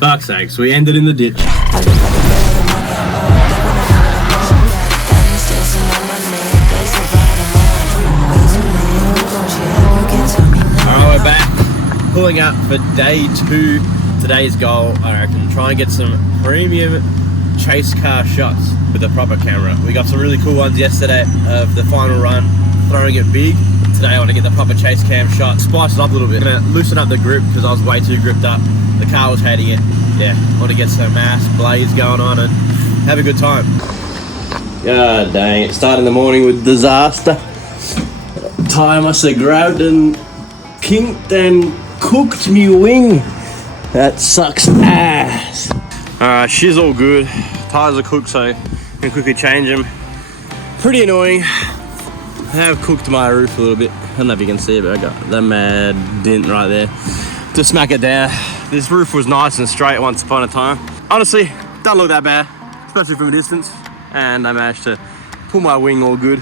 Fuck's sakes, we ended in the ditch. Alright, we're back. Pulling up for day 2. Today's goal, I reckon, try and get some premium chase car shots with a proper camera. We got some really cool ones yesterday of the final run, throwing it big. Today I want to get the proper chase cam shot, spice it up a little bit. I'm gonna loosen up the grip because I was way too gripped up. The car was hating it. Yeah, I want to get some mass blaze going on and have a good time. God dang it, starting the morning with disaster. Tyre must have grabbed and kinked and cooked me wing. That sucks ass. Alright, she's all good. Tyres are cooked, so I can quickly change them. Pretty annoying. I have cooked my roof a little bit. I don't know if you can see it, but I got that mad dent right there to smack it down. This roof was nice and straight once upon a time. Honestly, doesn't look that bad, especially from a distance. And I managed to pull my wing all good.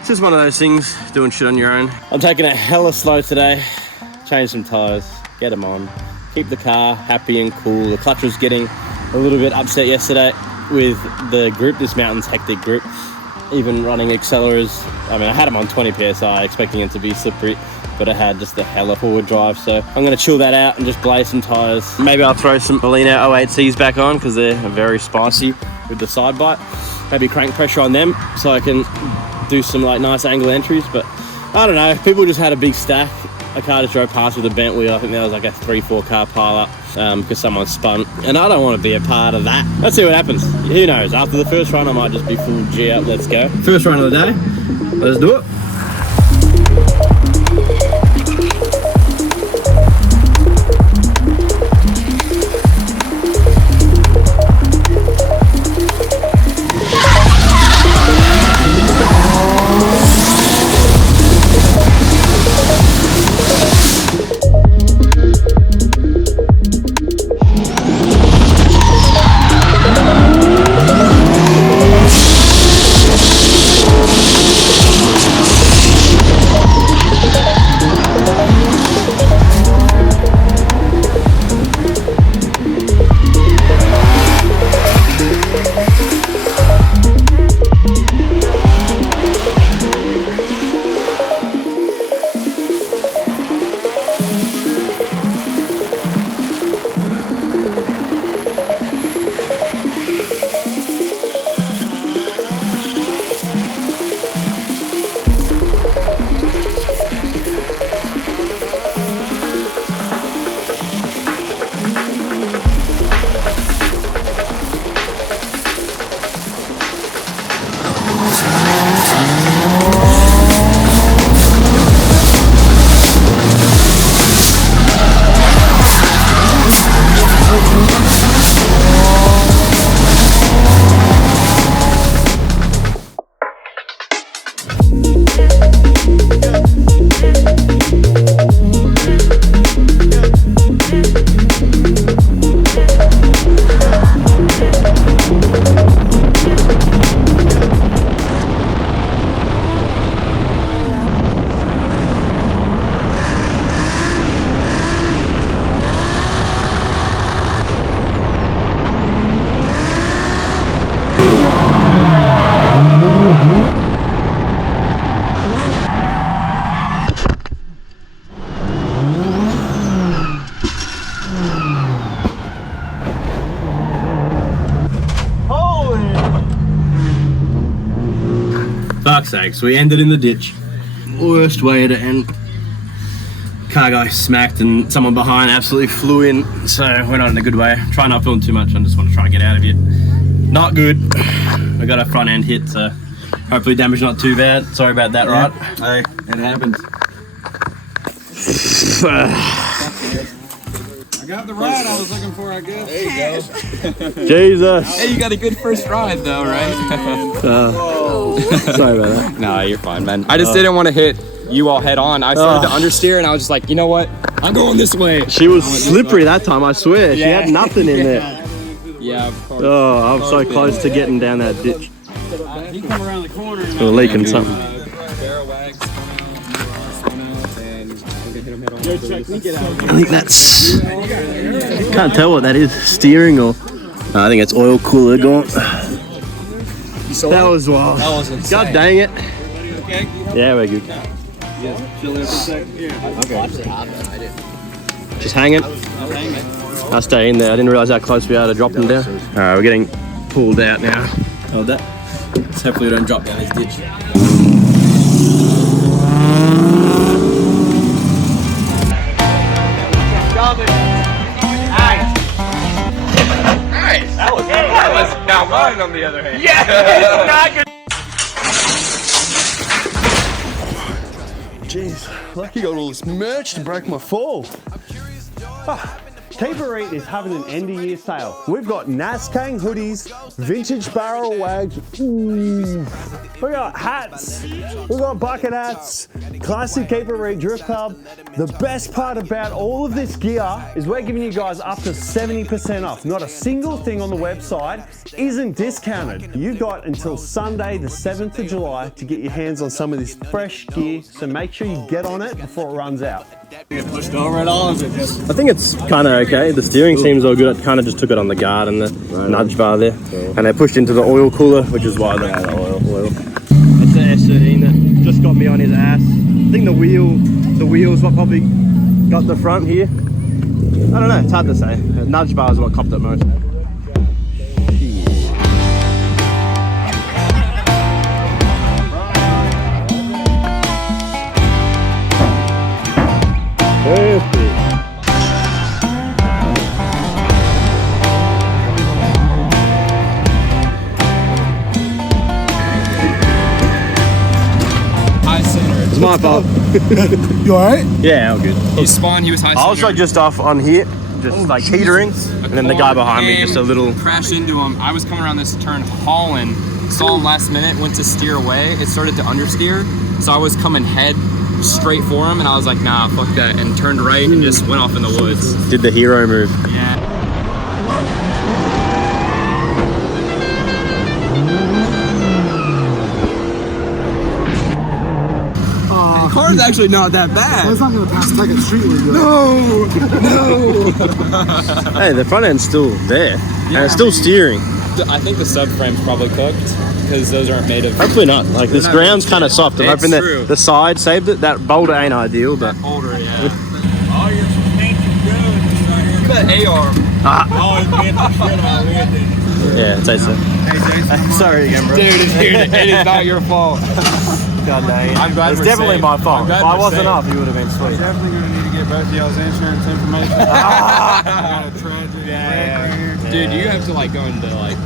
It's just one of those things, doing shit on your own. I'm taking it hella slow today. Change some tyres, get them on. Keep the car happy and cool. The clutch was getting a little bit upset yesterday with the grip. This mountain's hectic grip. Even running accelerators, I mean, I had them on 20 PSI, expecting it to be slippery, but it had just a hella forward drive. So I'm gonna chill that out and just blaze some tires. Maybe I'll throw some Molina 08Cs back on because they're very spicy with the side bite. Maybe crank pressure on them so I can do some like nice angle entries, but I don't know. People just had a big stack. A car just drove past with a bent wheel. I think there was like a 3-4 car pile up because someone spun, and I don't want to be a part of that. Let's see what happens. Who knows? After the first run, I might just be full G up. Let's go. First run of the day. Let's do it. Fuck's sakes, we ended in the ditch. Worst way to end. Car guy smacked and someone behind absolutely flew in, so we're not in a good way. Try not film too much, I just want to try and get out of here. Not good. I got a front end hit, so hopefully damage not too bad. Sorry about that, right? Hey, it happens. I got the ride I was looking for, I guess. There you go. Jesus. Hey, you got a good first ride though, right? Sorry about that. No, you're fine, man. I just didn't want to hit you all head on. I started to understeer and I was just like, you know what? I'm going this way. She was slippery that time, I swear. She had nothing in there. Yeah, of course. Oh, I'm so close to getting down that ditch. You come around the corner and We're leaking something. Barrel wags spun out, and I'm gonna I think that's... Can't tell what that is. Steering or... I think it's oil cooler gone. That was wild. That was insane. God dang it. Yeah, we're good. Just hanging. I'll stay in there. I didn't realise how close we are to dropping down. Alright, we're getting pulled out now. Hold that. Let's hopefully we don't drop down this ditch. That was now mine on the other hand. Yeah, not good. Jeez, lucky got all this merch to break my fall. Reet is having an end of year sale. We've got NASCAR hoodies, vintage barrel wags. Ooh. We got hats. We got bucket hats. Classic Reet Drift Club. The best part about all of this gear is we're giving you guys up to 70% off. Not a single thing on the website isn't discounted. You've got until Sunday, the 7th of July, to get your hands on some of this fresh gear. So make sure you get on it before it runs out. Get pushed over at all? Is it just... I think it's kind of okay. The steering seems all good. I kind of just took it on the guard and the nudge bar there. And they pushed into the oil cooler, which is why the oil. That's the S13 that just got me on his ass. I think the wheel's what probably got the front here. I don't know, it's hard to say. The nudge bar is what copped it most. Perfect. High center. It's my fault. You alright? Yeah, all good. He spun, he was high center. I was like just off on here, just like teetering, and then the guy behind me just a little... Crashed into him. I was coming around this turn hauling, saw him last minute, went to steer away. It started to understeer, so I was coming head straight for him, and I was like, nah, fuck that, and turned right and just went off in the woods. Did the hero move. Yeah. The car's actually not that bad. It's not going to pass the second street where you No! Hey, the front end's still there, and it's still steering. I think the subframe's probably cooked, because those aren't made of... Hopefully not. Like, this ground's kind of soft. I'm hoping true. that the side saved it. That boulder ain't ideal, but... Older, yeah. Oh, you're painted good. Look at that A-arm. Oh, it's being the shit out of it. Yeah, I'd say so. Hey, Jason. Sorry again, bro. Dude, it is not your fault. God dang it. I'm glad it's we're definitely safe. my fault. I'm glad If I we're wasn't safe. up, he would have been sweet. Definitely going to need to get both of y'all's insurance information. I got a tragic wreck right here. Dude, you have to like go into like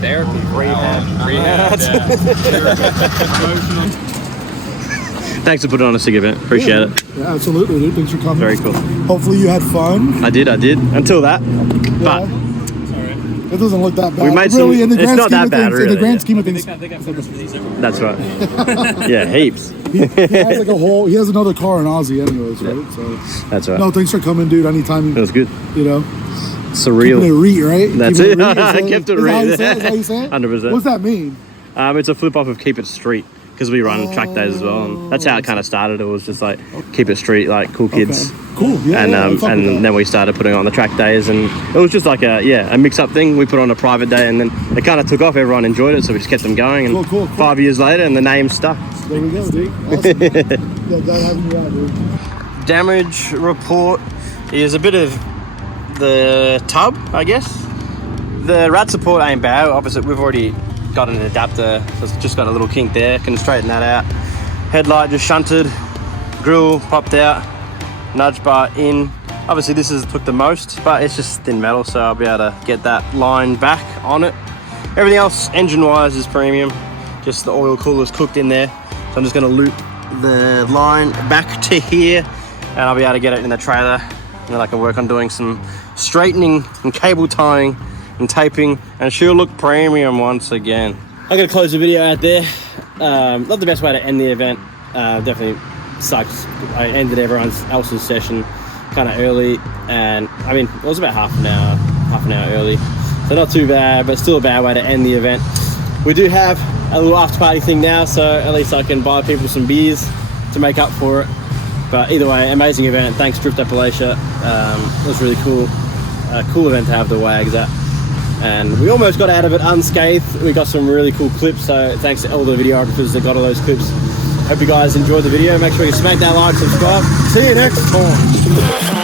therapy. Rehab. Rehab. Emotional. Thanks for putting on a sick event. Appreciate it. Yeah, absolutely, dude. Thanks for coming. Very cool. Hopefully you had fun. I did. Until that. But It doesn't look that bad. we made really, some... in the It's grand not scheme that of bad, things, really. in the grand scheme of things, That's right. Yeah, heaps. he has like a whole. He has another car in Aussie, anyways, right? So, That's right. no, thanks for coming, dude. Anytime, It was good. you know, Surreal. keeping it Reet, right? That's Keeping it. Reet, I kept it is that how you Reet. say it? Is that how you say it? 100%. What's that mean? It's a flip off of Keep It Street, because we run track days as well, and that's how it kind of started. It was just like Keep It Street, like cool kids. Okay. Cool. Yeah. And yeah, I fuck with that. then we started putting on the track days, and it was just like a mix-up thing. We put on a private day, and then it kind of took off. Everyone enjoyed it, so we just kept them going. And Cool. 5 years later, and the name stuck. There we go, dude. Awesome. Yeah, glad having you out, dude. Damage report is a bit of the tub, I guess. The rad support ain't bad. Obviously, we've already got an adapter, so it's just got a little kink there. Can straighten that out. Headlight just shunted, grill popped out, nudge bar in. Obviously, this took the most, but it's just thin metal, so I'll be able to get that line back on it. Everything else, engine-wise, is premium. Just the oil cooler's cooked in there. So I'm just going to loop the line back to here, and I'll be able to get it in the trailer, and then I can work on doing some straightening and cable tying and taping, and she'll look premium once again. I'm going to close the video out there. Not the best way to end the event. Definitely sucks. I ended everyone else's session kind of early, and I mean, it was about half an hour early, so not too bad, but still a bad way to end the event. We do have a little after party thing now, so at least I can buy people some beers to make up for it. But either way, amazing event. Thanks Drift Appalachia. It was really cool. Cool event to have the wags at. And we almost got out of it unscathed. We got some really cool clips, so thanks to all the videographers that got all those clips. Hope you guys enjoyed the video. Make sure you smack that like, subscribe. See you next time.